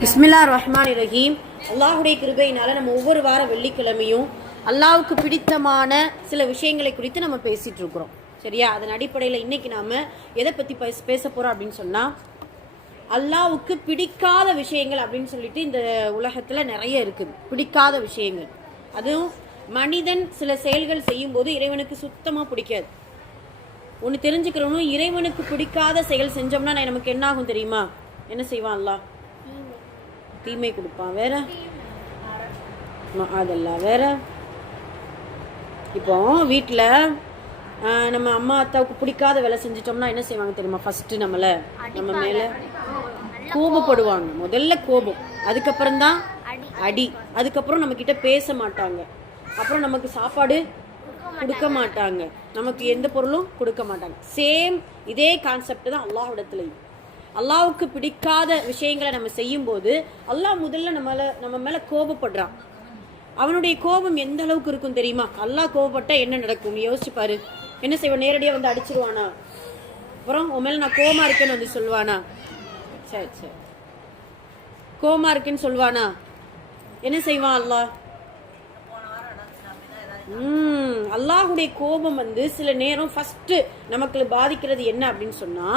பிஸ்மில்லா ரஹ்மான் ரஹீம். அல்லாஹுடைய கிருபையினால நம்ம ஒவ்வொரு வார வெள்ளிக்கிழமையும் அல்லாஹுக்கு பிடித்தமான சில விஷயங்களை குறித்து நம்ம பேசிட்டு இருக்கிறோம். சரியா? அதன் அடிப்படையில் இன்னைக்கு நாம எதை பத்தி பேச போறோம் அப்படின்னு சொன்னா, அல்லாஹுக்கு பிடிக்காத விஷயங்கள் அப்படின்னு சொல்லிட்டு இந்த உலகத்துல நிறைய இருக்குது. பிடிக்காத விஷயங்கள், அதுவும் மனிதன் சில செயல்கள் செய்யும் போது இறைவனுக்கு சுத்தமா பிடிக்காது. ஒன்று தெரிஞ்சுக்கிறோம், இறைவனுக்கு பிடிக்காத செயல் செஞ்சோம்னா நமக்கு என்ன ஆகும் தெரியுமா? என்ன செய்வான் அல்லாஹ்? தீமை கொடுப்பான். வேற அதெல்லாம் வேற. இப்போ வீட்டில் நம்ம அம்மா அத்தாவுக்கு பிடிக்காத வேலை செஞ்சிட்டோம்னா என்ன செய்வாங்க தெரியுமா? ஃபர்ஸ்ட் நம்ம மேல கோபப்படுவாங்க. முதல்ல கோபம், அதுக்கப்புறம் தான் அடி, அதுக்கப்புறம் நம்ம கிட்ட பேச மாட்டாங்க, அப்புறம் நமக்கு சாப்பாடு கொடுக்க மாட்டாங்க, நமக்கு எந்த பொருளும் கொடுக்க மாட்டாங்க. சேம் இதே கான்செப்ட் தான் அல்லாஹ்விடத்துலையும். அல்லாஹ்வுக்கு பிடிக்காத விஷயங்களை நம்ம செய்யும் போது அல்லாஹ் முதல்ல நம்ம மேல கோபப்படுறான். அவனுடைய கோபம் எந்த அளவுக்கு இருக்கும் தெரியுமா? அல்லாஹ் கோபப்பட்டா என்ன நடக்கும் யோசிச்சு பாரு. என்ன செய்வான்? நேரடியா வந்து அடிச்சிருவானா? அப்புறம் உன் மேல நான் கோபமா இருக்கேன்னு வந்து சொல்லுவானா? சரி சரி, கோபமா இருக்குன்னு சொல்லுவானா? என்ன செய்வான் அல்லாஹ்? அல்லாஹுடைய கோபம் வந்து சில நேரம் ஃபர்ஸ்ட் நமக்கு பாதிக்கிறது என்ன அப்படின்னு சொன்னா,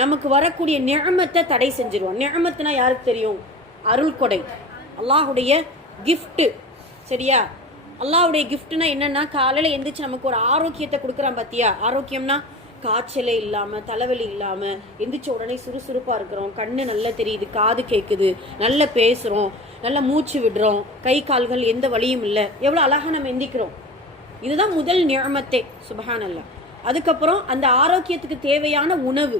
நமக்கு வரக்கூடிய நிஅமத்தை தடை செஞ்சிருவோம். நிஅமத்துனா யாருக்கு தெரியும்? அருள் கொடை, அல்லாஹுடைய கிஃப்ட். சரியா? அல்லாஹுடைய கிஃப்ட்னா என்னன்னா, காலையில எந்திரிச்சு நமக்கு ஒரு ஆரோக்கியத்தை கொடுக்குறான். பாத்தியா? ஆரோக்கியம்னா காய்ச்சலே இல்லாம, தலைவலி இல்லாம, எந்திரிச்ச உடனே சுறுசுறுப்பா இருக்கிறோம், கண்ணு நல்லா தெரியுது, காது கேட்குது, நல்லா பேசுறோம், நல்லா மூச்சு விடுறோம், கை கால்கள் எந்த வலியும் இல்லை, எவ்வளவு அழகா நம்ம எந்திக்கிறோம். இதுதான் முதல் நிஅமத்தே. சுப்ஹானல்லாஹ். அதுக்கப்புறம் அந்த ஆரோக்கியத்துக்கு தேவையான உணவு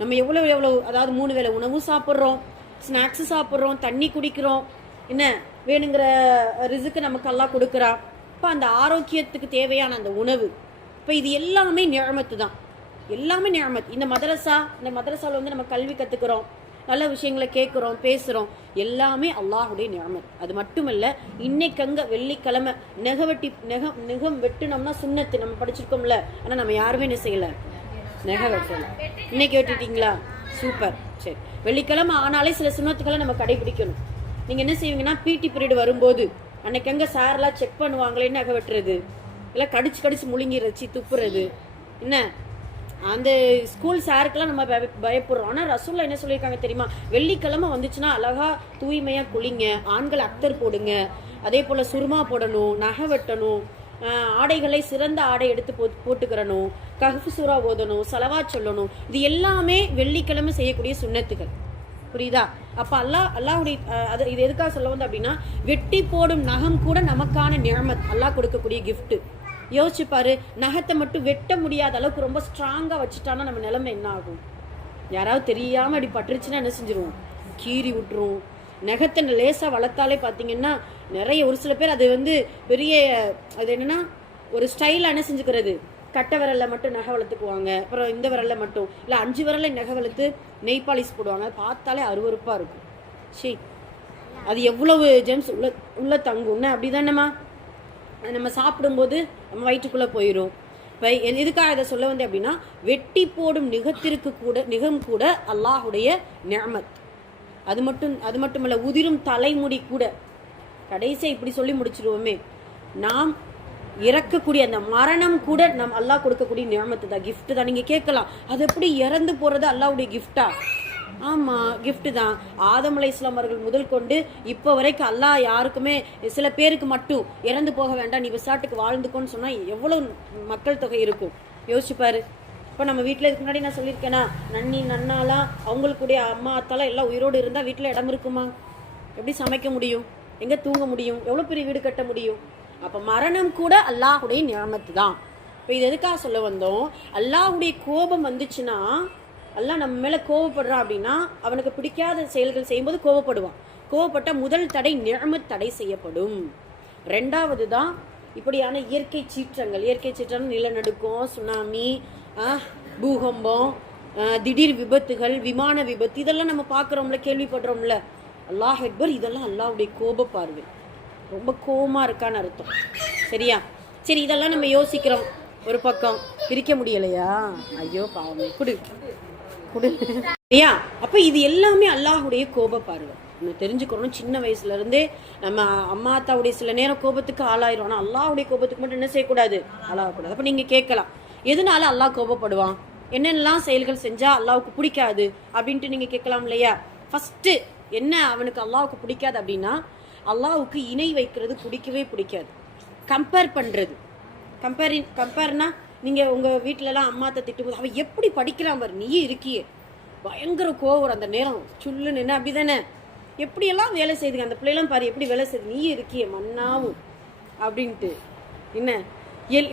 நம்ம எவ்வளவு அதாவது 3 வேளை உணவு சாப்பிட்றோம், ஸ்நாக்ஸ் சாப்பிட்றோம், தண்ணி குடிக்கிறோம், என்ன வேணுங்கிற ரிஸ்க்கு நமக்கு எல்லாம் கொடுக்குறா. இப்போ அந்த ஆரோக்கியத்துக்கு தேவையான அந்த உணவு, இப்போ இது எல்லாமே நிஅமத்து தான். எல்லாமே நிஅமத். இந்த மதரசாவில் வந்து நம்ம கல்வி கற்றுக்கிறோம், நல்ல விஷயங்களை கேட்குறோம், பேசுகிறோம், எல்லாமே அல்லாஹுடைய நிஅமத். அது மட்டுமல்ல, இன்னைக்கங்க வெள்ளிக்கிழமை நெகம் வெட்டினோம்னா சுன்னத்து நம்ம படிச்சிருக்கோம்ல. ஆனால் நம்ம யாருமே என்ன செய்யலை, நெகை வெட்டல. இன்னைக்கு வெட்டிட்டீங்களா? சூப்பர். சரி, வெள்ளிக்கிழமை ஆனாலே சில சுண்ணத்துக்களை நம்ம கடைபிடிக்கணும். நீங்க என்ன செய்வீங்கன்னா, பிடி பீரியட் வரும்போது அன்னைக்கு எங்க சார்லாம் செக் பண்ணுவாங்களே நகை வெட்டுறது, இல்லை கடிச்சு முழுங்கிடுச்சு துப்புறது, என்ன அந்த ஸ்கூல் சாருக்கெல்லாம் நம்ம பயப்படுறோம். ஆனால் ரசூல்லா என்ன சொல்லியிருக்காங்க தெரியுமா? வெள்ளிக்கிழமை வந்துச்சுன்னா அழகா தூய்மையா குளிங்க, ஆண்கள் அக்தர் போடுங்க, அதே போல சுருமா போடணும், நகை வெட்டணும், ஆடைகளை சிறந்த ஆடை எடுத்து போட்டுக்கிறணும், கஹ்ஃப் சூரா ஓதணும், ஸலவாத் சொல்லணும். இது எல்லாமே வெள்ளிக்கிழமை செய்யக்கூடிய சுன்னத்துகள். புரியுதா? அப்ப அல்லாஹ்வுடைய இது எதுக்காக சொல்ல வந்து அப்படின்னா, வெட்டி போடும் நகம் கூட நமக்கான நிஅமத், அல்லாஹ் கொடுக்கக்கூடிய கிஃப்ட். யோசிச்சு பாரு, நகத்தை மட்டும் வெட்ட முடியாத அளவுக்கு ரொம்ப ஸ்ட்ராங்கா வச்சுட்டானா நம்ம நிலைமை என்ன ஆகும்? யாராவது தெரியாம அப்படி பட்டுருச்சுன்னா என்ன செஞ்சிருவோம்? கீறி விட்டுரும். நகத்தை லேசா வளர்த்தாலே பார்த்தீங்கன்னா நிறைய, ஒரு சில பேர் அது வந்து பெரிய, அது என்னன்னா ஒரு ஸ்டைலா என்ன செஞ்சுக்கிறது, கட்டை விரல்ல மட்டும் நகை வளர்த்துக்குவாங்க, அப்புறம் இந்த விரல்ல மட்டும் இல்லை 5 விரல்ல நகை வளர்த்து நெய் பாலிஷ் போடுவாங்க. பார்த்தாலே அருவருப்பா இருக்கும். சரி, அது எவ்வளவு ஜெம்ஸ் உள்ள தங்கும்னா அப்படிதானம்மா. நம்ம சாப்பிடும்போது நம்ம வயிற்றுக்குள்ள போயிடும். எதுக்காக இதை சொல்ல வந்தேன் அப்படின்னா, வெட்டி போடும் நிகம் கூட அல்லாஹுடைய நிஅமத். அது மட்டுமல்ல, உதிரும் தலைமுடி கூட. கடைசியா இப்படி சொல்லி முடிச்சிருவோமே, நாம் இறக்கக்கூடிய அந்த மரணம் கூட நம் அல்லாஹ் கொடுக்கக்கூடிய நிஅமத்து தான், கிஃப்ட் தான். நீங்க கேட்கலாம், அது எப்படி இறந்து போறது அல்லாஹ்வுடைய கிஃப்டா? ஆமா, கிஃப்ட் தான். ஆதம் அலைஹிஸ்ஸலாம் அவர்கள் முதல் கொண்டு இப்ப வரைக்கும் அல்லாஹ் யாருக்குமே, சில பேருக்கு மட்டும் இறந்து போக வேண்டாம், நீ விசாட்டுக்கு வாழ்ந்துக்கோன்னு சொன்னா எவ்வளவு மக்கள் தொகை இருக்கும் யோசிச்சு பாரு. இப்போ நம்ம வீட்டில் இதுக்கு முன்னாடி நான் சொல்லியிருக்கேனா, நன்னாலாம் அவங்களுக்குடைய அம்மா அத்தாலாம் எல்லாம் உயிரோடு இருந்தால் வீட்டில் இடம் இருக்குமா? எப்படி சமைக்க முடியும்? எங்கே தூங்க முடியும்? எவ்வளோ பெரிய வீடு கட்ட முடியும்? அப்போ மரணம் கூட அல்லாஹுடைய நிஅமத்து தான். இப்போ இது எதுக்காக சொல்ல வந்தோம்? அல்லாஹுடைய கோபம் வந்துச்சுன்னா, அல்லாஹ் நம்ம மேலே கோபப்படுறான் அப்படின்னா, அவனுக்கு பிடிக்காத செயல்கள் செய்யும்போது கோபப்படுவான். கோபப்பட்ட முதல் தடை நிஅமத் தடை செய்யப்படும். 2வது தான் இப்படியான இயற்கை சீற்றம், நிலநடுக்கம், சுனாமி, பூகம்பம், திடீர் விபத்துகள், விமான விபத்து, இதெல்லாம் நம்ம பார்க்குறோம்ல, கேள்விப்படுறோம்ல. அல்லாஹ் அக்பர், இதெல்லாம் அல்லாஹ்வுடைய கோப பார்வை. ரொம்ப கோபமா இருக்கான்னு அர்த்தம். சரியா? சரி, இதெல்லாம் நம்ம யோசிக்கிறோம். ஒரு பக்கம் பிரிக்க முடியலையா? ஐயோ பாவமே, குடு இல்லையா? அப்ப இது எல்லாமே அல்லாஹுடைய கோப பார்வை. நம்ம தெரிஞ்சுக்கணும், சின்ன வயசுல இருந்தே நம்ம அம்மா அத்தாவுடைய சில நேரம் கோபத்துக்கு ஆளாயிரும். ஆனா அல்லாஹுடைய கோபத்துக்கு மட்டும் என்ன செய்யக்கூடாது, ஆளாகக்கூடாது. அப்ப நீங்க கேட்கலாம், எதனால அல்லாஹ் கோபப்படுவான், என்னென்னலாம் செயல்கள் செஞ்சா அல்லாஹுக்கு பிடிக்காது அப்படின்ட்டு நீங்க கேட்கலாம் இல்லையா? ஃபர்ஸ்ட் என்ன அவனுக்கு அல்லாஹுக்கு பிடிக்காது அப்படின்னா, அல்லாஹுக்கு இணை வைக்கிறது பிடிக்கவே பிடிக்காது. கம்பேர் பண்றது. கம்பேர்னா நீங்க உங்க வீட்டுலலாம் அம்மாத்தை திட்டும்போது அவன் எப்படி படிக்கிறான் பாரு, நீயே இருக்கியே, பயங்கர கோவம் அந்த நேரம் சுல்லுன்னு என்ன அப்படிதானே, எப்படியெல்லாம் வேலை செய்துங்க அந்த பிள்ளைலாம் பாரு எப்படி வேலை செய்யுது, நீயே இருக்கியே மண்ணாவும் அப்படின்ட்டு. என்ன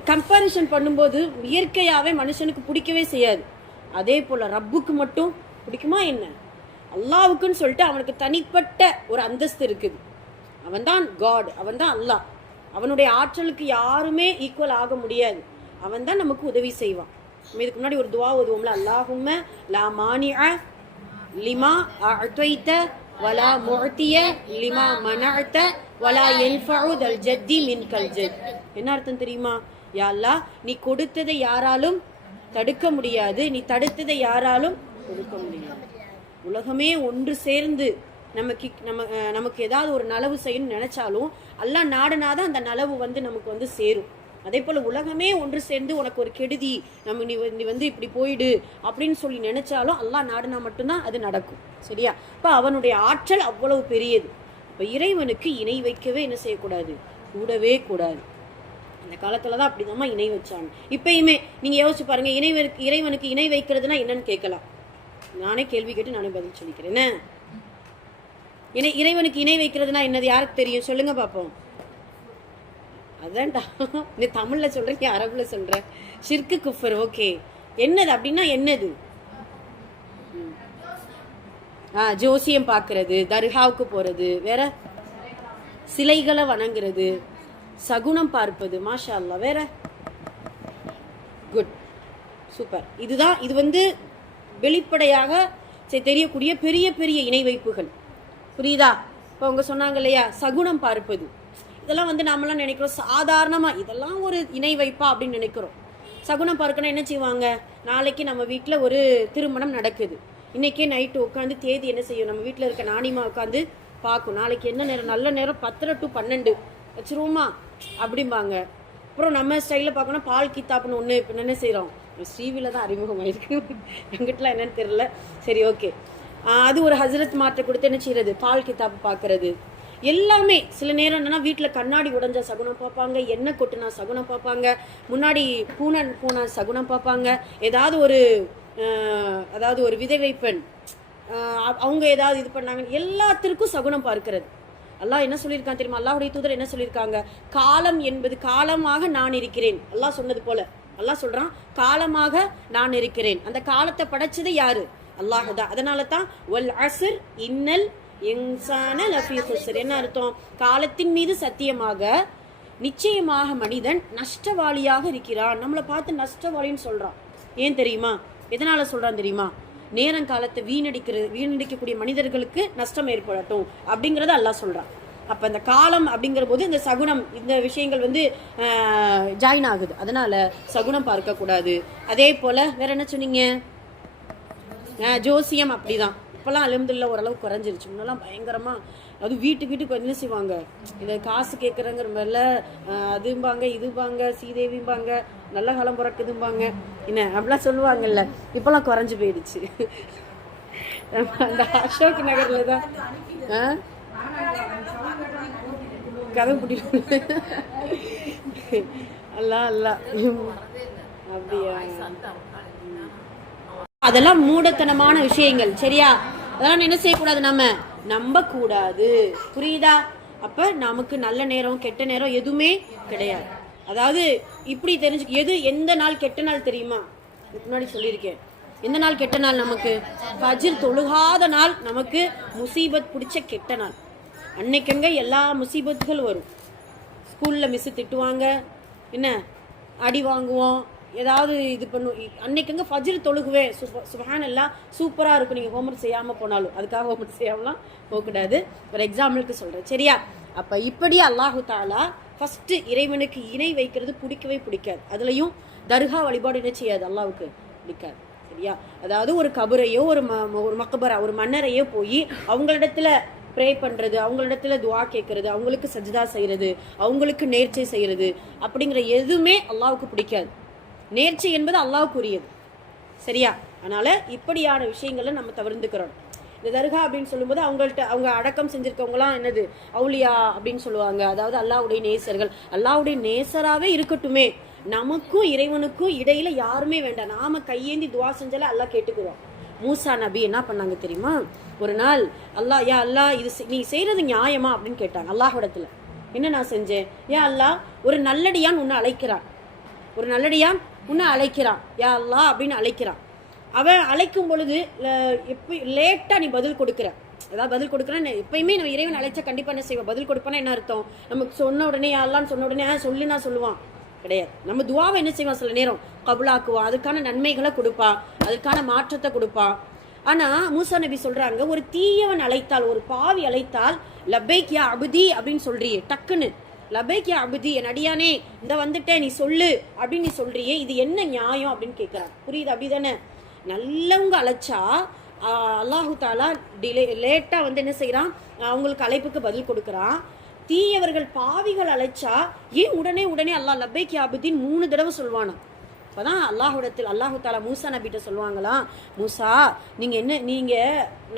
கம்பேரிசன் பண்ணும்போது இயற்கையாகவே மனுஷனுக்கு பிடிக்கவே செய்யாது. அதே போல் ரப்புக்கு மட்டும் பிடிக்குமா என்ன? அல்லாவுக்குன்னு சொல்லிட்டு அவனுக்கு தனிப்பட்ட ஒரு அந்தஸ்து இருக்குது. அவன் தான் காட், அவன் தான் அல்லாஹ். அவனுடைய ஆற்றலுக்கு யாருமே ஈக்குவல் ஆக முடியாது. அவன் தான் நமக்கு உதவி செய்வான். நம்ம இதுக்கு முன்னாடி ஒரு துவா ஓதுவோம்ல, அல்லாஹும்ம லா மானிஅ லிமா அஅதைத வலா முஅதிய லிமா மனஅத வலா யன்ஃபஉ தல் ஜத்தி மின்கல் ஜத். என்ன அர்த்தம் தெரியுமா? யா அல்லாஹ், நீ கொடுத்ததை யாராலும் தடுக்க முடியாது, நீ தடுத்ததை யாராலும் கொடுக்க முடியாது. உலகமே ஒன்று சேர்ந்து நமக்கு ஏதாவது ஒரு நலவு செய்யணும்னு நினைச்சாலும் அல்லாஹ் நாடுனாதான் அந்த நலவு நமக்கு சேரும். அதே போல உலகமே ஒன்று சேர்ந்து உனக்கு ஒரு கெடுதி, நீ இப்படி போயிடு அப்படின்னு சொல்லி நினைச்சாலும் அல்லாஹ் நாடுனா மட்டும்தான் அது நடக்கும். சரியா? இப்ப அவனுடைய ஆற்றல் அவ்வளவு பெரியது. இப்ப இறைவனுக்கு இணை வைக்கவே என்ன செய்யக்கூடாது, கூடவே கூடாது. அந்த காலத்துலதான் அப்படிதான் இணை வச்சாங்க. இப்பயுமே நீங்க யோசிச்சு பாருங்க, இறைவனுக்கு இணை வைக்கிறதுனா என்னன்னு கேட்கலாம். நானே கேள்வி கேட்டு நானே பதில் சொல்லிக்கிறேன். இறைவனுக்கு இணை வைக்கிறதுனா என்னது யாருக்கு தெரியும், சொல்லுங்க பாப்போம். அதான்டா, நீ தமிழ்ல சொல்ற, நீ அரபுல சொல்ற. ஷிர்கு குஃபர். ஓகே, என்னது அப்படின்னா என்னது? ஜோசியம் பார்க்கறது, தர்காவுக்கு போறது, வேற சிலைகளை வணங்குறது, சகுனம் பார்ப்பது. மாஷா அல்லாஹ். வேற குட், சூப்பர். இதுதான் இது வெளிப்படையாக தெரியக்கூடிய பெரிய பெரிய இணை வைப்புகள். புரியுதா? இப்போ அவங்க சொன்னாங்க இல்லையா, சகுனம் பார்ப்பது. இதெல்லாம் நாமெல்லாம் நினைக்கிறோம் சாதாரணமா, இதெல்லாம் ஒரு இணை வைப்பா அப்படின்னு நினைக்கிறோம். சகுனம் பார்க்கணும் என்ன செய்வாங்க, நாளைக்கு நம்ம வீட்டில் ஒரு திருமணம் நடக்குது, இன்னைக்கே நைட்டு உட்காந்து தேதி என்ன செய்யும், நம்ம வீட்டில் இருக்க நாணிமா உட்காந்து பார்க்கும், நாளைக்கு என்ன நேரம், நல்ல நேரம் 10 to 12 வச்சிருவோமா அப்படிம்பாங்க. அப்புறம் நம்ம ஸ்டைலில் பார்க்கணும், பால் கித்தாப்புன்னு ஒன்று இப்போ என்ன செய்கிறோம், ஸ்ரீவில தான் அறிமுகமாயிருக்கு, எங்கிட்டலாம் என்னன்னு தெரியல. சரி, ஓகே. அது ஒரு ஹசரத் மாற்ற கொடுத்து என்ன செய்யறது, பால் கித்தாப்பு பார்க்கறது எல்லாமே. சில நேரம் என்னன்னா வீட்டில் கண்ணாடி உடைஞ்ச சகுனம் பார்ப்பாங்க, எண்ணெய் கொட்டுனா சகுனம் பார்ப்பாங்க, முன்னாடி பூனை சகுனம் பார்ப்பாங்க, அதாவது ஒரு விதவை பெண் அவங்க ஏதாவது இது பண்ணாங்க, எல்லாத்திற்கும் சகுனம் பார்க்கிறது. அல்லாஹ் என்ன சொல்லியிருக்கான் தெரியுமா? அல்லாஹுடைய தூதர் என்ன சொல்லியிருக்காங்க? காலம் என்பது காலமாக நான் இருக்கிறேன். அல்லாஹ் சொன்னது போல அல்லாஹ் சொல்றான், காலமாக நான் இருக்கிறேன். அந்த காலத்தை படைச்சது யாரு? அல்லாஹ் தான். அதனால தான் வல் அஸ்ர் இன்னல் இன்சான லஃபீ குஸ்ர். என்ன அர்த்தம்? காலத்தின் மீது சத்தியமாக நிச்சயமாக மனிதன் நஷ்டவாளியாக இருக்கிறான். நம்மளை பார்த்து நஷ்டவாளின்னு சொல்றான். ஏன் தெரியுமா? எதனால சொல்றான் தெரியுமா? நேரங்காலத்தை வீணடிக்கக்கூடிய மனிதர்களுக்கு நஷ்டம் ஏற்படட்டும் அப்படிங்கறத அல்லாஹ் சொல்றான். அப்ப இந்த காலம் அப்படிங்கிற போது இந்த சகுனம், இந்த விஷயங்கள் ஜாயின் ஆகுது. அதனால சகுனம் பார்க்க கூடாது. அதே போல வேற என்ன சொன்னீங்க? ஜோசியம். அப்படிதான். இப்பெல்லாம் அல்ஹம்துலில்லாஹ் ஓரளவு குறைஞ்சிருச்சு. முன்னெல்லாம் பயங்கரமா, அது வீட்டுக்கு என்ன செய்வாங்க, இதை காசு கேட்குறங்கிற மாதிரில அதும்பாங்க, இதுபாங்க, சீதேவிம்பாங்க, நல்ல காலம் பிறக்குதும்பாங்க, என்ன அப்படிலாம் சொல்லுவாங்கல்ல. இப்பெல்லாம் குறைஞ்சு போயிடுச்சு. அந்த அசோக் நகர்ல தான் கதை பிடிக்கும். அல்ல அப்படியா? அதெல்லாம் மூடத்தனமான விஷயங்கள். சரியா? அதெல்லாம் என்ன செய்யக்கூடாது, நம்ம நம்ப கூடாது. புரியுதா? அப்ப நமக்கு நல்ல நேரம் கெட்ட நேரம் எதுவுமே கிடையாது. அதாவது இப்படி தெரிஞ்சு எந்த நாள் கெட்ட நாள் தெரியுமா? முன்னாடி சொல்லியிருக்கேன். எந்த நாள் கெட்ட நாள்? நமக்கு ஃபஜ்ர் தொழுகாத நாள் நமக்கு முசீபத் பிடிச்ச கெட்ட நாள். அன்னைக்குங்க எல்லா முசீபத்துகள் வரும். ஸ்கூல்ல மிஸ் திட்டுவாங்க, என்ன அடி வாங்குவோம், ஏதாவது இது பண்ணும். அன்னைக்குங்க ஃபஜ்ர் தொழுகுவேன், சுப்ஹானல்லாஹ், சூப்பராக இருக்கும். நீங்கள் ஹோம்ஒர்க் செய்யாமல் போனாலும், அதுக்காக ஹோம்ஒர்க் செய்யாமலாம் போகக்கூடாது. ஒரு எக்ஸாம்பிளுக்கு சொல்கிறேன். சரியா? அப்போ இப்படி அல்லாஹு தாலா ஃபஸ்ட்டு இறைவனுக்கு இணை வைக்கிறது பிடிக்கவே பிடிக்காது. அதுலேயும் தர்கா வழிபாடு என்ன செய்யாது, அல்லாவுக்கு பிடிக்காது. சரியா? அதாவது ஒரு கபரையோ ஒரு மக்பரா ஒரு மன்னரையோ போய் அவங்களிடத்துல ப்ரே பண்றது, அவங்களிடத்துல துவா கேட்கறது, அவங்களுக்கு சஜ்தா செய்யறது, அவங்களுக்கு நேர்ச்சை செய்யறது அப்படிங்கிற எதுவுமே அல்லாஹ்வுக்கு பிடிக்காது. நேர்ச்சை என்பது அல்லாஹ்வுக்குரியது, சரியா? அதனால இப்படியான விஷயங்களை நம்ம தவிர்த்துக்கிறோம். இந்த தர்கா அப்படின்னு சொல்லும்போது அவங்க அடக்கம் செஞ்சிருக்கவங்களாம் என்னது அவுலியா அப்படின்னு சொல்லுவாங்க. அதாவது அல்லாஹ்வுடைய நேசர்கள். அல்லாஹ்வுடைய நேசராகவே இருக்கட்டுமே, நமக்கும் இறைவனுக்கும் இடையில யாருமே வேண்டாம். நாம கையேந்தி துவா செஞ்சாலே அல்லாஹ் கேட்டுக்குவோம். மூசா நபி என்ன பண்ணாங்க தெரியுமா? ஒரு நாள் அல்லாஹ், யா அல்லாஹ் இது நீ செய்யறது நியாயமா அப்படின்னு கேட்டாங்க அல்லாஹ்விடத்துல. என்ன நான் செஞ்சேன்? யா அல்லாஹ், ஒரு நல்லடியான் உன்னை அழைக்கிறான், ஒரு நல்லடியான் உன்னை அழைக்கிறான், யா அல்லாஹ் அப்படின்னு அழைக்கிறான். அவன் அழைக்கும் பொழுது லேட்டா நீ பதில் கொடுக்குற, அதாவது பதில் கொடுக்குறேன். எப்பயுமே நம்ம இறைவன் அழைச்சா கண்டிப்பா என்ன செய்வோம்? பதில் கொடுப்பானா என்ன அர்த்தம்? நமக்கு சொன்ன உடனே யா அல்லாஹ்னு சொன்ன உடனே சொல்லி நான் சொல்லுவான் கிடையாது. நம்ம துவாவை என்ன செய்வான்? சில நேரம் கபுலாக்குவான், அதுக்கான நன்மைகளை கொடுப்பான், அதுக்கான மாற்றத்தை கொடுப்பான். ஆனா மூசா நபி சொல்றாங்க, ஒரு தீயவன் அழைத்தால், ஒரு பாவி அழைத்தால் லபைக் யா அபுதி அப்படின்னு சொல்றியே, டக்குன்னு லபைக் யா அபுதி, என் அடியானே இந்த வந்துட்டேன் நீ சொல்லு அப்படின்னு நீ சொல்றியே, இது என்ன நியாயம் அப்படின்னு கேட்கிறான். புரியுது? அப்படிதானே? நல்லவங்க அழைச்சா அல்லாஹு தாலா லேட்டா என்ன செய்யறான்? அவங்களுக்கு அழைப்புக்கு பதில் கொடுக்கறான். தீயவர்கள் பாவிகள் அழைச்சா ஏன் உடனே அல்லாஹ் லப்பைக் யா அபுதீன் 3 தடவை சொல்வானா? அப்பதான் அல்லாஹு தாலா மூசா நபிட்ட சொல்லுவாங்களாம், மூசா நீங்க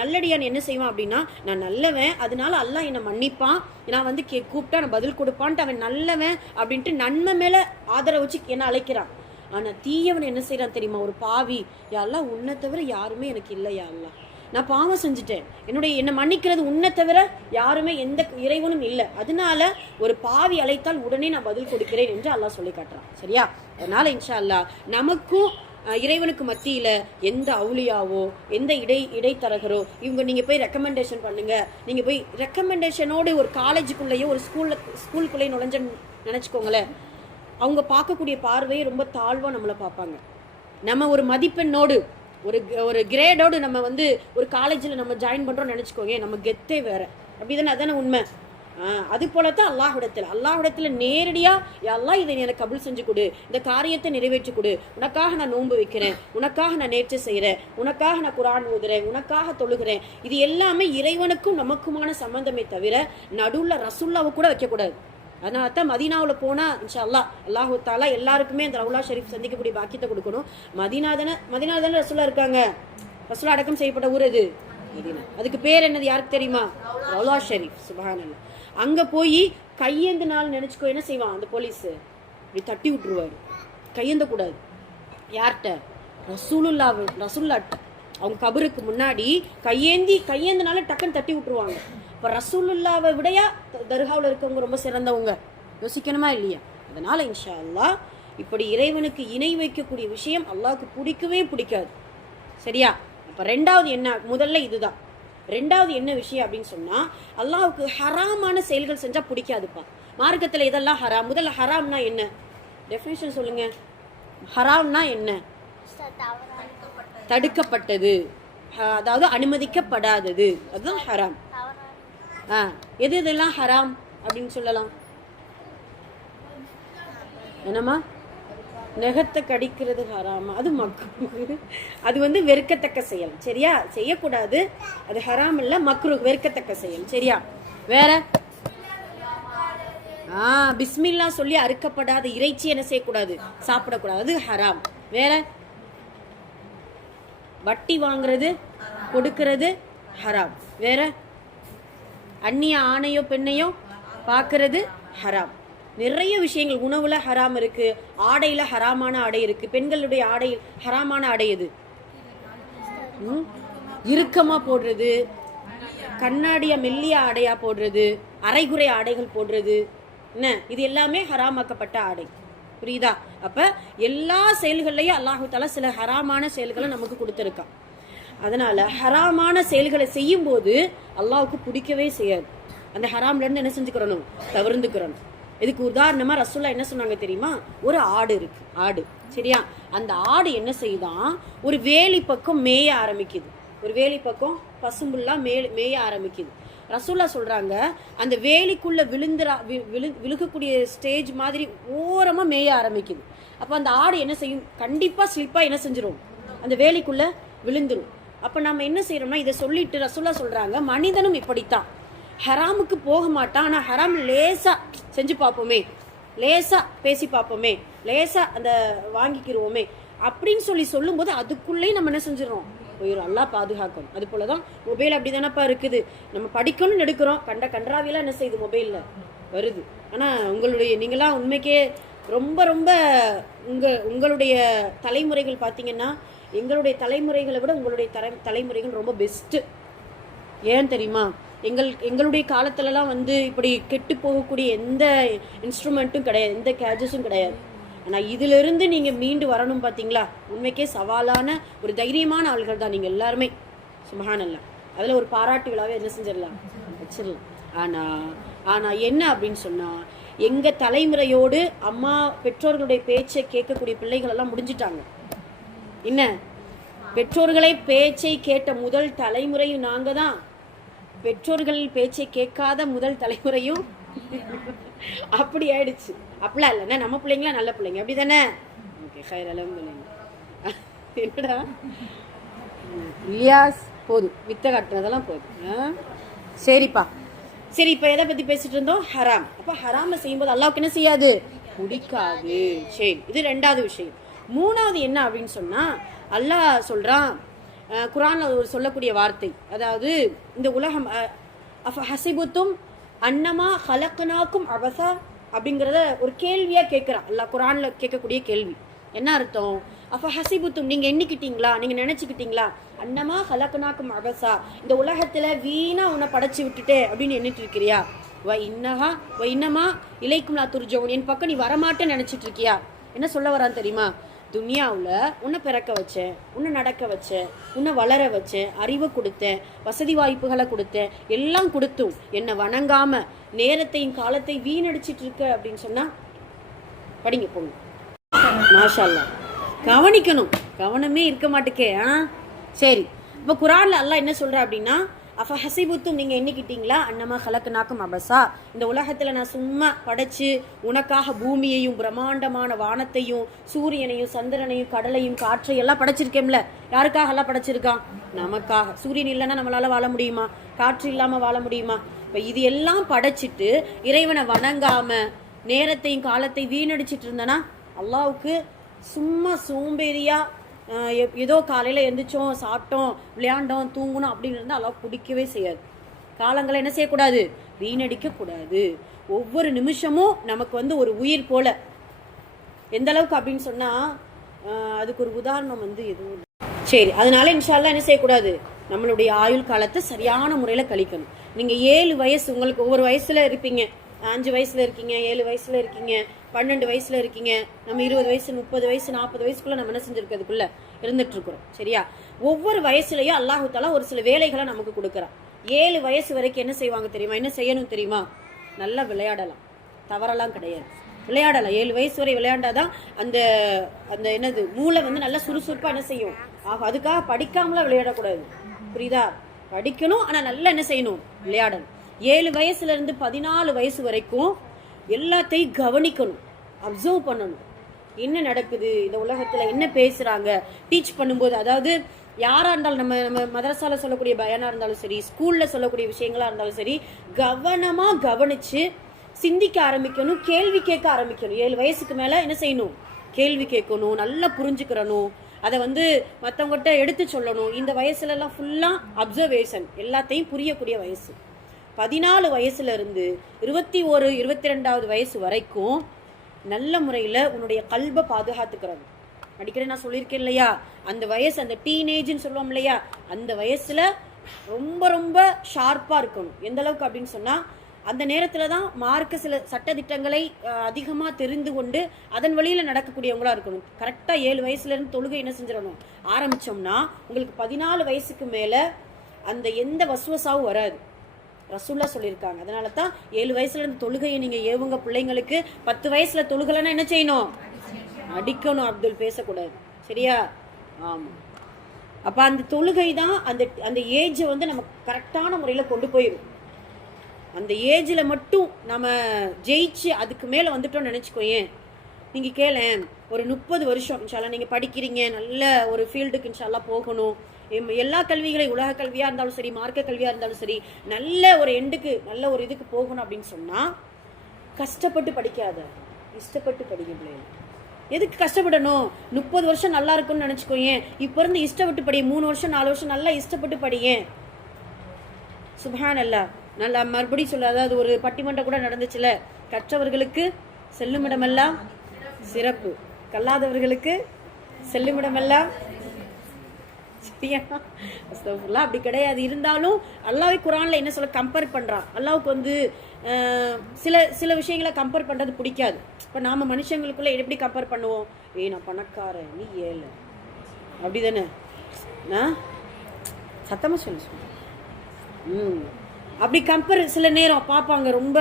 நல்லடியான் என்ன செய்வான் அப்படின்னா, நான் நல்லவன் அதனால அல்லாஹ் என்னை மன்னிப்பான், நான் கூப்பிட்டா நான் பதில் கொடுப்பான்ட்டு அவன் நல்லவன் அப்படின்ட்டு நன்மை மேல ஆதரவு வச்சு என்ன அழைக்கிறான். ஆனா தீயவன் என்ன செய்யறான் தெரியுமா? ஒரு பாவி, யா அல்லாஹ் உன்னை தவிர யாருமே எனக்கு இல்லை, யா அல்லாஹ் நான் பாவம் செஞ்சுட்டேன், என்னை மன்னிக்கிறது உன்னை தவிர யாருமே எந்த இறைவனும் இல்லை, அதனால ஒரு பாவி அழைத்தால் உடனே நான் பதில் கொடுக்கிறேன் என்று அல்லாஹ் சொல்லி காட்டுறான், சரியா? அதனால இன்ஷா அல்லாஹ் நமக்கும் இறைவனுக்கு மத்தியில எந்த அவுலியாவோ எந்த இடைத்தரகரோ நீங்க போய் ரெக்கமெண்டேஷன் பண்ணுங்க. நீங்க போய் ரெக்கமெண்டேஷனோடு ஒரு காலேஜுக்குள்ளேயோ ஒரு ஸ்கூலுக்குள்ளேயே நுழைஞ்சன்னு நினைச்சுக்கோங்களேன், அவங்க பார்க்கக்கூடிய பார்வையை ரொம்ப தாழ்வா நம்மளை பார்ப்பாங்க. நம்ம ஒரு மதிப்பெண்ணோடு ஒரு கிரேடோடு நம்ம ஒரு காலேஜில் நம்ம ஜாயின் பண்ணுறோம்னு நினச்சிக்கோங்க, நம்ம கெத்தே வேற. அப்படி தானே? அதானே உண்மை. அது போலத்தான் அல்லாஹ்விடத்தில் நேரடியாக அல்லாஹ் இதை எனக்கு கபுல் செஞ்சு கொடு, இந்த காரியத்தை நிறைவேற்றி கொடு, உனக்காக நான் நோன்பு வைக்கிறேன், உனக்காக நான் நேர்ச்சை செய்கிறேன், உனக்காக நான் குர்ஆன் ஓதுறேன், உனக்காக தொழுகிறேன். இது எல்லாமே இறைவனுக்கும் நமக்குமான சம்பந்தமே தவிர நடுவில் ரசூல்லாவை கூட வைக்கக்கூடாது. அதனால தான் மதீனாவில் போனால் இன்ஷா அல்லாஹு தாலா எல்லாருக்குமே அந்த ரவுலா ஷெரீஃப் சந்திக்கக்கூடிய பாக்கியத்தை கொடுக்கணும். மதீனா தானே ரசூலா இருக்காங்க. ரசூலா அடக்கம் செய்யப்பட்ட ஊர் அது மதீனா. அதுக்கு பேர் என்னது யாருக்கு தெரியுமா? ரவுலா ஷெரீஃப். சுப்ஹானல்லாஹ். அங்கே போய் கையேந்து நாள் நினச்சிக்கோ, என்ன செய்வான் அந்த போலீஸு? இப்படி தட்டி விட்டுருவாரு. கையேந்த கூடாது. யார்கிட்ட? ரசூலுல்லாட்ட. அவங்க கபருக்கு முன்னாடி கையேந்தினால டக்குன்னு தட்டி விட்டுருவாங்க. இப்போ ரசூலுல்லாவை விடையா தர்காவில் இருக்கவங்க ரொம்ப சிறந்தவங்க? யோசிக்கணுமா இல்லையா? அதனால இன்ஷா அல்லாஹ் இப்படி இறைவனுக்கு இணை வைக்கக்கூடிய விஷயம் அல்லாஹ்வுக்கு பிடிக்கவே பிடிக்காது, சரியா? அப்போ ரெண்டாவது என்ன? முதல்ல இதுதான். ரெண்டாவது என்ன விஷயம் அப்படின்னு சொன்னா, அல்லாஹ்வுக்கு ஹராமான செயல்கள் செஞ்சா பிடிக்காதுப்பா. மார்க்கத்தில் இதெல்லாம் ஹராம். முதல்ல ஹராம்னா என்ன டெஃபினிஷன் சொல்லுங்க. ஹராம்னா என்ன? தடுக்கப்பட்டது, அதாவது அனுமதிக்கப்படாதது, அதுதான் ஹராம். எது இதெல்லாம் ஹராம் அப்படின்னு சொல்லலாம்? என்னம்மா? நெகத்தை கடிக்கிறது ஹராமா? அது மக்ரூஹ். அது வெறுக்கத்தக்க செயல், சரியா? செய்யக்கூடாது, அது ஹராம் இல்ல, மக்ரூஹ், வெறுக்கத்தக்க செயல், சரியா? வேற பிஸ்மில்லா சொல்லி அறுக்கப்படாத இறைச்சி என்ன செய்யக்கூடாது? சாப்பிடக்கூடாது, அது ஹராம். வேற வட்டி வாங்குறது கொடுக்கறது ஹராம். வேற அந்நிய ஆணையோ பெண்ணையோ பார்க்கறது ஹராம். நிறைய விஷயங்கள். உணவுல ஹராம் இருக்கு, ஆடையில ஹராமான ஆடை இருக்கு. பெண்களுடைய ஆடை ஹராமான ஆடை எது? இறுக்கமா போடுறது, கண்ணாடியா மெல்லிய ஆடையா போடுறது, அரைகுறை ஆடைகள் போடுறது, என்ன, இது எல்லாமே ஹராமாக்கப்பட்ட ஆடை. புரியுதா? அப்ப எல்லா செயல்கள்லயும் அல்லாஹு தஆலா சில ஹராமான செயல்களை நமக்கு கொடுத்துருக்கான். அதனால ஹராமான செயல்களை செய்யும் போது அல்லாஹ்வுக்கு பிடிக்கவே செய்யாது. அந்த ஹராம்ல இருந்து என்ன செஞ்சுக்கிறணும்? தவிர்த்துக்கிறணும். இதுக்கு உதாரணமா ரசூலுல்லாஹ் என்ன சொன்னாங்க தெரியுமா? ஒரு ஆடு இருக்கு, ஆடு, சரியா? அந்த ஆடு என்ன செய்யுதான்? ஒரு வேலி பக்கம் மேய ஆரம்பிக்குது. ஒரு வேலி பக்கம் பசும்புல்லா மேய ஆரம்பிக்குது. ரசூலுல்லாஹ் சொல்றாங்க, அந்த வேலிக்குள்ள விழுகக்கூடிய ஸ்டேஜ் மாதிரி ஓரமா மேய ஆரம்பிக்குது. அப்ப அந்த ஆடு என்ன செய்யும்? கண்டிப்பா ஸ்லிப்பா என்ன செஞ்சிடும்? அந்த வேலைக்குள்ள விழுந்துரும். அப்ப நம்ம என்ன செய்யறோம்னா, இதை சொல்லிட்டு ரசூலா சொல்றாங்க, மனிதனும் இப்படித்தான், ஹராமுக்கு போக மாட்டான், ஆனா ஹராம் லேசா செஞ்சு பார்ப்போமே, லேசா பேசி பார்ப்போமே, லேசா அந்த வாங்கிக்கிருவோமே அப்படின்னு சொல்லும் போது அதுக்குள்ளே நம்ம என்ன செஞ்சிடறோம், போயிடும். அல்லா பாதுகாக்கணும். அது போலதான் மொபைல் அப்படிதானப்பா இருக்குது. நம்ம படிக்கணும்னு எடுக்கிறோம், கன்றாவியெல்லாம் என்ன செய்யுது மொபைல்ல வருது. ஆனா நீங்களாம் உண்மைக்கே ரொம்ப ரொம்ப உங்களுடைய தலைமுறைகள் பார்த்தீங்கன்னா எங்களுடைய தலைமுறைகளை விட உங்களுடைய தலைமுறைகள் ரொம்ப பெஸ்ட்டு. ஏன் தெரியுமா, எங்களுடைய காலத்துலலாம் இப்படி கெட்டு போகக்கூடிய எந்த இன்ஸ்ட்ருமெண்ட்டும் கிடையாது, எந்த கேஜஸும் கிடையாது. ஆனால் இதிலிருந்து நீங்கள் மீண்டு வரணும் பார்த்தீங்களா, உண்மைக்கே சவாலான ஒரு தைரியமான ஆள்கள் தான் நீங்கள் எல்லாருமே. சுபஹானல்லாஹ். அதில் ஒரு பாராட்டு விழாவே என்ன செஞ்சிடலாம், வச்சிடலாம். ஆனால் என்ன அப்படின்னு சொன்னால், எங்கள் தலைமுறையோடு அம்மா பெற்றோர்களுடைய பேச்சை கேட்கக்கூடிய பிள்ளைகள் எல்லாம் முடிஞ்சிட்டாங்க. என்ன, பெற்றோர்களை பேச்சை கேட்ட முதல் தலைமுறையும் நாங்கள் தான், பெற்றோர்கள் பேச்சை கேட்காத முதல் தலைமுறையும் அப்படி ஆயிடுச்சு. அப்படிலாம் இல்லைன்னா நம்ம பிள்ளைங்களா நல்ல பிள்ளைங்க, அப்படி தானே? ஓகே, ஹைரலம் என்னடா இல்லையாஸ், போதும் வித்த காட்டுறதெல்லாம் போதும். சரிப்பா, சரி. இப்போ எதை பற்றி பேசிட்டு இருந்தோம், ஹராம். அப்போ ஹராமை செய்யும்போது அல்லாவுக்கு என்ன செய்யாது, பிடிக்காது. சரி, இது ரெண்டாவது விஷயம். மூணாவது என்ன அப்படின்னு சொன்னால், அல்லாஹ் சொல்கிறான் குர்ஆன்ல ஒரு சொல்லக்கூடிய வார்த்தை, அதாவது இந்த உலகம் ஹசிபுத்தும் அன்னமா ஹலக்னாக்கும் அபசா அப்படிங்கிறத ஒரு கேள்வியாக கேட்குறான் அல்லாஹ். குர்ஆன்ல கேட்கக்கூடிய கேள்வி என்ன அர்த்தம், ஹசிபுத்தும் நீங்கள் எண்ணிக்கிட்டீங்களா, நீங்கள் நினச்சிக்கிட்டீங்களா, அன்னமா ஹலக்னாக்கும் அபசா இந்த உலகத்தில் வீணா உன்னை படைச்சி விட்டுட்டே அப்படின்னு எண்ணிட்டு இருக்கிறியா, இன்னமா இலைக்கும் லா துர்ஜவுன் என் பக்கம் நீ வரமாட்டேன்னு நினச்சிட்டு இருக்கியா. என்ன சொல்ல வரான்னு தெரியுமா, துனியாவில் உன்னை பிறக்க வச்சேன், உன்னை நடக்க வச்சேன், உன்னை வளர வச்சேன், அறிவை கொடுத்தேன், வசதி வாய்ப்புகளை கொடுத்தேன், எல்லாம் கொடுத்தும் என்னை வணங்காமல் நேரத்தையும் காலத்தை வீணடிச்சிட்டு இருக்க அப்படின்னு சொன்னால் படிங்க போங்க. மாஷா அல்லாஹ். கவனிக்கணும், கவனமே இருக்க மாட்டேக்கே. சரி, இப்போ குர்ஆன்ல அல்லாஹ் என்ன சொல்கிறா அப்படின்னா, ஹசிபுத்தும் நீங்கள் எண்ணிக்கிட்டீங்களா அன்னமா ஹலக்னாக்கும் அபசா இந்த உலகத்தில் நான் சும்மா படைச்சு உனக்காக பூமியையும் பிரம்மாண்டமான வானத்தையும் சூரியனையும் சந்திரனையும் கடலையும் காற்றையும் எல்லாம் படைச்சிருக்கேன்ல. யாருக்காக எல்லாம் படைச்சிருக்கான், நமக்காக. சூரியன் இல்லைன்னா நம்மளால வாழ முடியுமா, காற்று இல்லாமல் வாழ முடியுமா. இப்போ இது எல்லாம் படைச்சிட்டு இறைவனை வணங்காம நேரத்தையும் காலத்தை வீணடிச்சிட்டு இருந்தனா அல்லாவுக்கு சும்மா சோம்பேறியா ஏதோ காலையில் எழுந்திரிச்சோம், சாப்பிட்டோம், விளையாண்டோம், தூங்கணும் அப்படின்னு இருந்தால் அல்லாஹ் பிடிக்கவே செய்யாது. காலங்களை என்ன செய்யக்கூடாது, வீணடிக்கக்கூடாது. ஒவ்வொரு நிமிஷமும் நமக்கு ஒரு உயிர் போல. எந்த அளவுக்கு அப்படின்னு சொன்னால், அதுக்கு ஒரு உதாரணம் எதுவும். சரி, அதனால இன்ஷா அல்லாஹ் என்ன செய்யக்கூடாது, நம்மளுடைய ஆயுள் காலத்தை சரியான முறையில் கழிக்கணும். நீங்கள் 7 வயசு, உங்களுக்கு ஒவ்வொரு வயசில் இருப்பீங்க, 5 வயசில் இருக்கீங்க, 7 வயசில் இருக்கீங்க, 12 வயசில் இருக்கீங்க, நம்ம 20 வயசு 30 வயசு 40 வயசுக்குள்ளே நம்ம என்ன செஞ்சுருக்கிறதுக்குள்ளே இருந்துட்டு இருக்கிறோம். சரியா, ஒவ்வொரு வயசுலையும் அல்லாஹு தஆலா ஒரு சில வேலைகளை நமக்கு கொடுக்குறான். 7 வயசு வரைக்கும் என்ன செய்வாங்க தெரியுமா, என்ன செய்யணும் தெரியுமா, நல்லா விளையாடலாம், தவறெல்லாம் கிடையாது, விளையாடலாம். 7 வயசு வரை விளையாண்டாதான் அந்த அந்த என்னது மூளை நல்லா சுறுசுறுப்பாக என்ன செய்யும். அதுக்காக படிக்காமலாம் விளையாடக்கூடாது, புரியுதா, படிக்கணும், ஆனால் நல்லா என்ன செய்யணும், விளையாடணும். 7 வயசுலேருந்து 14 வயசு வரைக்கும் எல்லாத்தையும் கவனிக்கணும், அப்சர்வ் பண்ணணும். என்ன நடக்குது இந்த உலகத்தில், என்ன பேசுகிறாங்க, டீச் பண்ணும்போது, அதாவது யாராக இருந்தாலும் நம்ம மதரசாவில் சொல்லக்கூடிய பயானாக இருந்தாலும் சரி, ஸ்கூலில் சொல்லக்கூடிய விஷயங்களாக இருந்தாலும் சரி, கவனமாக கவனித்து சிந்திக்க ஆரம்பிக்கணும், கேள்வி கேட்க ஆரம்பிக்கணும். 7 வயசுக்கு மேலே என்ன செய்யணும், கேள்வி கேட்கணும், நல்லா புரிஞ்சுக்கிறணும், அதை மற்றவங்ககிட்ட எடுத்து சொல்லணும். இந்த வயசுலலாம் ஃபுல்லாக அப்சர்வேஷன், எல்லாத்தையும் புரியக்கூடிய வயசு. 14 வயசுலேருந்து 21 22வது வயசு வரைக்கும் நல்ல முறையில் உன்னுடைய கல்வை பாதுகாத்துக்கிறது. அடிக்கடி நான் சொல்லியிருக்கேன் இல்லையா, அந்த வயசு, அந்த டீனேஜ்னு சொல்லுவோம் இல்லையா, அந்த வயசில் ரொம்ப ரொம்ப ஷார்ப்பாக இருக்கணும். எந்த அளவுக்கு அப்படின்னு சொன்னால், அந்த நேரத்தில் தான் மார்க்க சில சட்டதிட்டங்களை அதிகமாக தெரிந்து கொண்டு அதன் வழியில் நடக்கக்கூடியவங்களாக இருக்கணும். கரெக்டாக 7 வயசுலேருந்து தொழுகை என்ன செஞ்சிடணும் ஆரம்பித்தோம்னா, உங்களுக்கு 14 வயசுக்கு மேலே அந்த எந்த வசுவசாவும் வராது. ரசூல்லா சொல்லியிருக்காங்க. அதனால தான் 7 வயசுல இருந்து தொழுகையை நீங்க ஏவுங்க பிள்ளைங்களுக்கு. 10 வயசுல தொழுகலைன்னா என்ன செய்யணும், அடிக்கணும். அப்துல் பேசக்கூடாது, சரியா? ஆமா. அப்ப அந்த தொழுகை தான் அந்த ஏஜை நம்ம கரெக்டான முறையில் கொண்டு போயிடும். அந்த ஏஜில் மட்டும் நம்ம ஜெயிச்சு அதுக்கு மேலே வந்துட்டோம்னு நினச்சிக்கோயேன், நீங்கள் கேளேன், ஒரு 30 வருஷம் இன்ஷால்லா நீங்கள் படிக்கிறீங்க, நல்ல ஒரு ஃபீல்டுக்கு இன்ஷால்லா போகணும், எல்லா கல்விகளையும் உலக கல்வியாக இருந்தாலும் சரி, மார்க்க கல்வியாக இருந்தாலும் சரி, நல்ல ஒரு எண்டுக்கு நல்ல ஒரு இதுக்கு போகணும் அப்படின்னு சொன்னால் கஷ்டப்பட்டு படிக்காத, இஷ்டப்பட்டு படிக்க பிள்ளைங்க. எதுக்கு கஷ்டப்படணும்? 30 வருஷம் நல்லா இருக்கும்னு நினச்சிக்கோங்க. இப்போ இருந்து இஷ்டப்பட்டு படி, 3 வருஷம் 4 வருஷம் நல்லா இஷ்டப்பட்டு படியேன். சுப்ஹானல்லாஹ். நல்லா மறுபடியும் சொல்ல, அதாவது ஒரு பட்டிமன்றம் கூட நடந்துச்சுல, கற்றவர்களுக்கு செல்லுமிடமெல்லாம் சிறப்பு, கல்லாதவர்களுக்கு செல்லுமிடமெல்லாம். சரியா? அப்படி கிடையாது. இருந்தாலும் அல்லாஹ்வே குர்ஆன்ல என்ன சொல்ல கம்பேர் பண்றான். அல்லாஹ்வுக்கு வந்து சில விஷயங்களை கம்பேர் பண்றது பிடிக்காது. இப்போ நாம மனுஷங்களுக்குள்ள எப்படி கம்பேர் பண்ணுவோம்? நான் பணக்காரன், நீ ஏழை, அப்படிதானே? சத்தமா சொல்லு. அப்படி கம்பேர் சில நேரம் பார்ப்பாங்க, ரொம்ப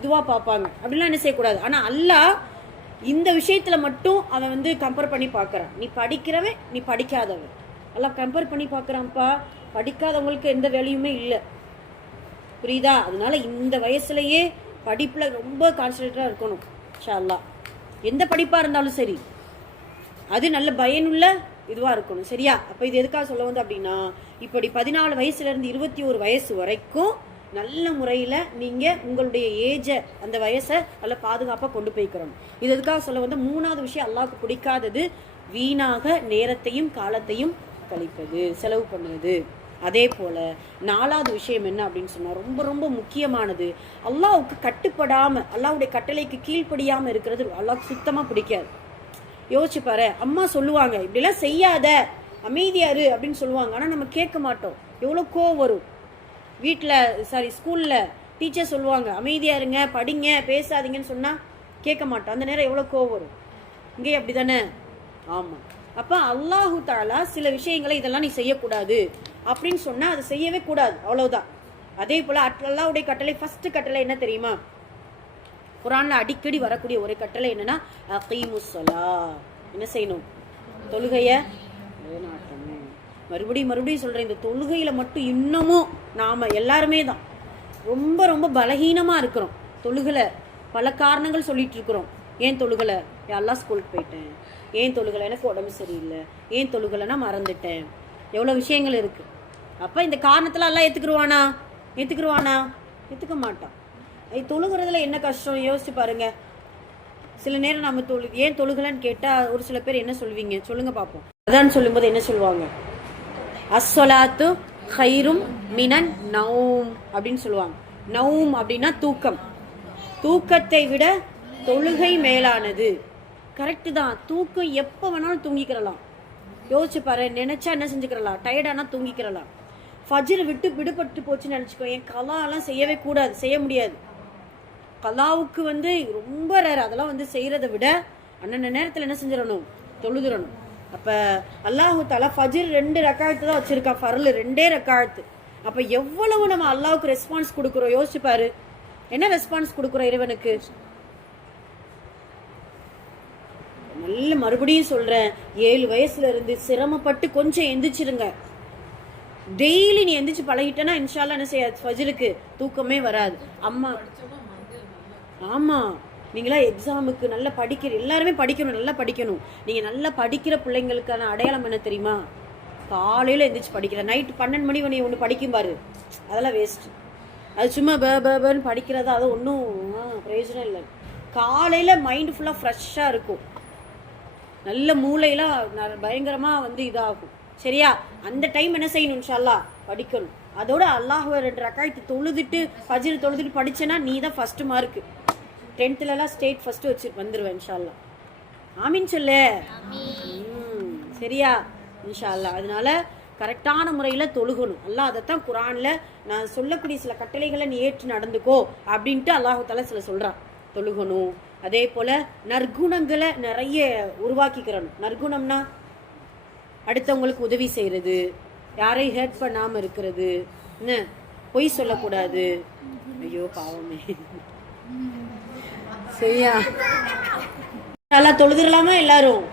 இதுவாக பார்ப்பாங்க. அப்படிலாம் என்ன செய்யக்கூடாது. ஆனால் அல்லாஹ் இந்த விஷயத்துல மட்டும் அவன் வந்து கம்பேர் பண்ணி பார்க்குறான். நீ படிக்கிறவன், நீ படிக்காதவன், எல்லாம் கம்பேர் பண்ணி பார்க்குறான்ப்பா. படிக்காதவங்களுக்கு எந்த வேலையுமே இல்லை, புரியுதா? அதனால இந்த வயசுலயே படிப்புல ரொம்ப கான்சன்ட்ரேட்டா இருக்கணும் இன்ஷா அல்லாஹ். எந்த படிப்பா இருந்தாலும் சரி, அது நல்ல பயனுள்ள இதுவா இருக்கணும். சரியா? அப்ப இது எதுக்காக சொல்ல வந்து அப்படின்னா, இப்படி 14 வயசுல இருந்து 21 வயசு வரைக்கும் நல்ல முறையில நீங்க உங்களுடைய ஏஜை, அந்த வயசை நல்ல பாதுகாப்பா கொண்டு போய்க்கிறோம். இது எதுக்காக சொல்ல வந்து, 3வது விஷயம் அல்லாஹ்வுக்கு பிடிக்காதது வீணாக நேரத்தையும் காலத்தையும் கழிப்பது, செலவு பண்ணுவது. அதே போல 4வது விஷயம் என்ன அப்படின்னு சொன்னா, ரொம்ப ரொம்ப முக்கியமானது, அல்லாஹ்வுக்கு கட்டுப்படாம, அல்லாஹ்வுடைய கட்டளைக்கு கீழ்ப்படியாம இருக்கிறது அல்லாஹ்வுக்கு சுத்தமா பிடிக்காது. யோசிச்சு பாரு, அம்மா சொல்லுவாங்க இப்படிலாம் செய்யாத, அமைதியாரு அப்படின்னு சொல்லுவாங்க. ஆனா நம்ம கேட்க மாட்டோம். எவ்வளோ கோவம் வரும். வீட்டில் ஸ்கூல்ல டீச்சர் சொல்லுவாங்க அமைதியா இருங்க, படிங்க, பேசாதீங்கன்னு சொன்னா கேட்க மாட்டோம். அந்த நேரம் எவ்வளோ கோவம் வரும். இங்கே அப்படி தானே? ஆமா. அப்ப அல்லாஹு தஆலா சில விஷயங்களை இதெல்லாம் நீ செய்யக்கூடாது அப்படின்னு சொன்னா அதை செய்யவே கூடாது, அவ்வளவுதான். அதே போல அல்லாஹ்வுடைய கட்டளை, ஃபர்ஸ்ட் கட்டளை என்ன தெரியுமா? குர்ஆன்ல அடிக்கடி வரக்கூடிய ஒரு கட்டளை என்னன்னா, அகீமுஸ் ஸலாத். என்ன செய்யணும்? தொழுகைய நிலைநாட்டணும். மறுபடியும் சொல்றேன், இந்த தொழுகையில மட்டும் இன்னமும் நாம எல்லாருமே தான் ரொம்ப ரொம்ப பலகீனமா இருக்கிறோம். தொழுகலை பல காரணங்கள் சொல்லிட்டு இருக்கிறோம். ஏன் தொழுகலை? எல்லாம் ஸ்கூலுக்கு போயிட்டேன். ஏன் தொழுகலை? எனக்கு உடம்பு சரியில்லை. ஏன் தொழுகலைன்னா மறந்துட்டேன். எவ்வளோ விஷயங்கள் இருக்கு. அப்போ இந்த காரணத்தில் எல்லாம் ஏற்றுக்குருவானா? ஏற்றுக்க மாட்டான். தொழுகிறதுல என்ன கஷ்டம் யோசிச்சு பாருங்க. சில நேரம் நம்ம ஏன் தொழுகலைன்னு கேட்டால் ஒரு சில பேர் என்ன சொல்லுவீங்க சொல்லுங்க பார்ப்போம். அதான் சொல்லும்போது என்ன சொல்லுவாங்க? அஸ்ஸலாத்து ஹைரும் மினன் நௌம் அப்படின்னு சொல்லுவாங்க. நௌம் அப்படின்னா தூக்கம். தூக்கத்தை விட தொழுகை மேலானது. கரெக்டு தான். தூக்கம் எப்போ வேணாலும் தூங்கிக்கிறலாம். யோசிச்சு பாரு, நினைச்சா என்ன செஞ்சுக்கிறலாம், டயர்டானா தூங்கிக்கிறலாம். ஃபஜ்ர் விடுபட்டு போச்சுன்னு நினச்சிக்கோ, என் கலாலாம் செய்யவே கூடாது, செய்ய முடியாது. கலாவுக்கு வந்து ரொம்ப ரேர். அதெல்லாம் வந்து செய்யறதை விட அண்ணன் நேரத்தில் என்ன செஞ்சிடணும்? தொழுதுறணும். அப்போ அல்லாஹு தஆலா ஃபஜ்ர் 2 ரக்காயத்து தான் வச்சிருக்கா, ஃபர்ல் 2 ரக்காயத்து. அப்போ எவ்வளவு நம்ம அல்லாஹ்வுக்கு ரெஸ்பான்ஸ் கொடுக்குறோம் யோசிச்சு பாரு. என்ன ரெஸ்பான்ஸ் கொடுக்குறோம் இறைவனுக்கு? நல்ல மறுபடியும் சொல்றேன், 7 வயசுல இருந்து சிரமப்பட்டு கொஞ்சம் எந்திரிச்சிருங்க. டெய்லி நீ எந்திரிச்சு பழகிட்டேன்னா இன்ஷால்லா என்ன செய்யாது, ஃபஜ்ருக்கு தூக்கமே வராது. அம்மா ஆமா, நீங்களா எக்ஸாமுக்கு நல்லா எல்லாருமே படிக்கணும், நல்லா படிக்கணும். நீங்க நல்லா படிக்கிற பிள்ளைங்களுக்கான அடையாளம் என்ன தெரியுமா? காலையில எந்திரிச்சு படிக்கிற. நைட்டு 12 மணி மணி ஒன்று படிக்கும் பாரு, அதெல்லாம் வேஸ்ட். அது சும்மா பேன்னு படிக்கிறதா, அது ஒன்றும் பிரயோஜனம் இல்லை. காலையில மைண்ட் ஃபுல்லா ஃப்ரெஷ்ஷா இருக்கும், நல்ல மூளையெல்லாம் பயங்கரமா வந்து இதாகும். சரியா? அந்த டைம் என்ன செய்யணும்? இன்ஷா அல்லாஹ் படிக்கணும். அதோட அல்லாஹ்வை 2 ரக்காயத்து தொழுதுட்டு ஃபஜ்ர் தொழுதுட்டு படிச்சேன்னா நீ தான் first mark. 10th state first வச்சு வந்துருவேன் இன்ஷா அல்லாஹ். ஆமீன் சொல்லு. சரியா? இன்ஷா அல்லாஹ். அதனால கரெக்டான முறையில் தொழுகணும். அல்லாஹ் அதைத்தான் குர்ஆன்ல நான் சொல்லக்கூடிய சில கட்டளைகளை நீ ஏற்று நடந்துக்கோ அப்படின்ட்டு அல்லாஹு தஆலா சில சொல்றான். தொழுகணும். அதே போல நற்குணங்களை நிறைய உருவாக்கிக்கிறணும். நற்குணம்னா அடுத்தவங்களுக்கு உதவி செய்யறது, யாரையும் ஹெல்ப் பண்ணாம இருக்கிறது, என்ன பொய் சொல்லக்கூடாது. ஐயோ பாவமே. சரியா? நல்லா தொழுதுடலாமா எல்லாரும்?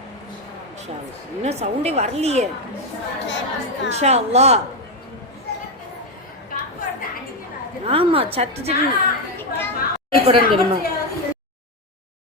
இன்னும் சவுண்டே வரலையே. இன்ஷா அல்லாஹ். ஆமா, சட்டு சட்டு தெரியுமா?